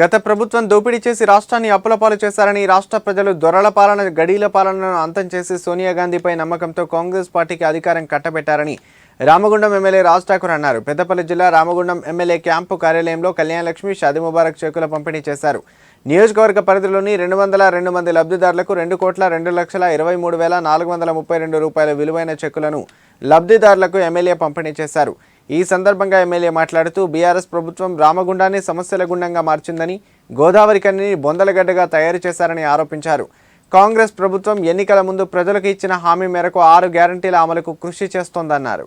గత ప్రభుత్వం దోపిడీ చేసి రాష్ట్రాన్ని అప్పులపాలు చేశారని రాష్ట్ర ప్రజలు దొరల పాలన గడీల పాలనను అంతం చేసి సోనియా గాంధీపై నమ్మకంతో కాంగ్రెస్ పార్టీకి అధికారం కట్టబెట్టారని రామగుండం ఎమ్మెల్యే రాజ్ ఠాకూర్ అన్నారు. పెద్దపల్లి జిల్లా రామగుండం ఎమ్మెల్యే క్యాంపు కార్యాలయంలో కళ్యాణలక్ష్మి షాది ముబారక్ చెక్కుల పంపిణీ చేశారు. నియోజకవర్గ పరిధిలోని రెండు వందల రెండు మంది లబ్ధిదారులకు రెండు కోట్ల రెండు లక్షల ఇరవై మూడు వేల నాలుగు వందల ముప్పై రెండు రూపాయల విలువైన చెక్కులను లబ్ధిదారులకు ఎమ్మెల్యే పంపిణీ చేశారు. ఈ సందర్భంగా ఎమ్మెల్యే మాట్లాడుతూ బీఆర్ఎస్ ప్రభుత్వం రామగుండాన్ని సమస్యల గుండంగా మార్చిందని గోదావరి కన్నీని బొందలగడ్డగా తయారు చేశారని ఆరోపించారు. కాంగ్రెస్ ప్రభుత్వం ఎన్నికల ముందు ప్రజలకు ఇచ్చిన హామీ మేరకు ఆరు గ్యారంటీల అమలుకు కృషి చేస్తోందన్నారు.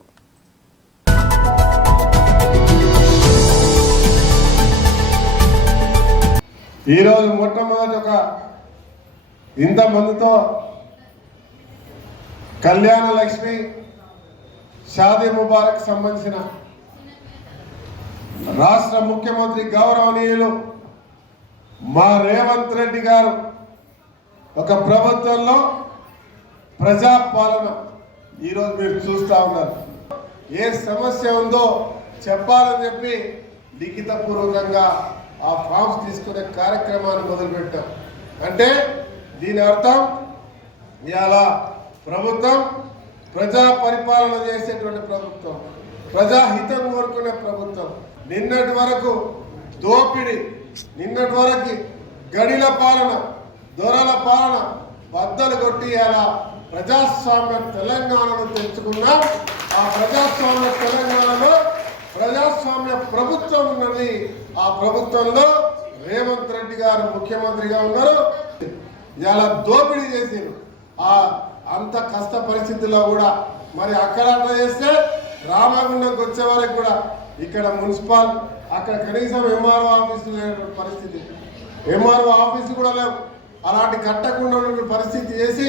ఈరోజు మొట్టమొదటి ఒక ఇంతమందితో కళ్యాణ లక్ష్మి షాదీ ముబారక్ సంబంధించిన రాష్ట్ర ముఖ్యమంత్రి గౌరవనీయులు మా రేవంత్ రెడ్డి గారు ఒక ప్రభుత్వంలో ప్రజాపాలన ఈరోజు మీరు చూస్తూ ఉన్నారు. ఏ సమస్య ఉందో చెప్పాలని చెప్పి లిఖితపూర్వకంగా ఆ ఫామ్స్ తీసుకునే కార్యక్రమాన్ని మొదలుపెట్టాం. అంటే దీని అర్థం ఇవాళ ప్రభుత్వం ప్రజా పరిపాలన చేసేటువంటి ప్రభుత్వం ప్రజాహితం కోరుకునే ప్రభుత్వం. నిన్నటి వరకు దోపిడి నిన్నటి వరకు గడిల పాలన దొరల పాలన బద్దలు కొట్టి ప్రజాస్వామ్య తెలంగాణను తెచ్చుకున్నాం ఆ ప్రజాస్వామ్య తెలంగాణలో ప్రజాస్వామ్య ప్రభుత్వం ఉన్నది. ఆ ప్రభుత్వంలో రేవంత్ రెడ్డి గారు ముఖ్యమంత్రిగా ఉన్నారు. ఇలా దోపిడీ చేసిండు ఆ అంత కష్ట పరిస్థితుల్లో కూడా మరి అక్కడ అట్లా చేస్తే రామగుండంకి వచ్చే వరకు కూడా ఇక్కడ మున్సిపల్ అక్కడ కనీసం ఎంఆర్ఓ ఆఫీసు లేనటువంటి పరిస్థితి. ఎంఆర్ఓ ఆఫీసు కూడా లేవు. అలాంటి కట్టకుండా ఉన్నటువంటి పరిస్థితి చేసి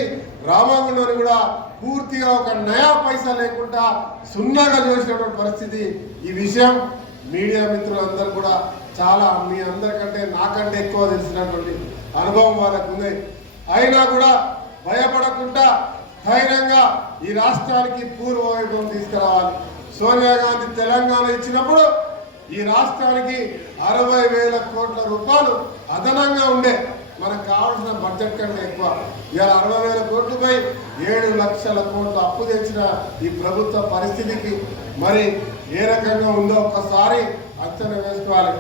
రామగుండం కూడా పూర్తిగా ఒక నయా పైసా లేకుండా సున్నాగా చూసినటువంటి పరిస్థితి. ఈ విషయం మీడియా మిత్రులందరూ కూడా చాలా మీ అందరికంటే నాకంటే ఎక్కువ తెలిసినటువంటి అనుభవం వాళ్ళకు ఉంది. అయినా కూడా భయపడకుండా ధైర్యంగా ఈ రాష్ట్రానికి పూర్వవైభవం తీసుకురావాలి. సోనియా గాంధీ తెలంగాణ ఇచ్చినప్పుడు ఈ రాష్ట్రానికి అరవై వేల కోట్ల రూపాయలు అదనంగా ఉండే మనకు కావాల్సిన బడ్జెట్ కంటే ఎక్కువ. ఇవాళ అరవై వేల కోట్లపై ఏడు లక్షల కోట్లు అప్పు తెచ్చిన ఈ ప్రభుత్వ పరిస్థితికి మరి ఏ రకంగా ఉందో ఒక్కసారి అంచనా వేసుకోవాలి.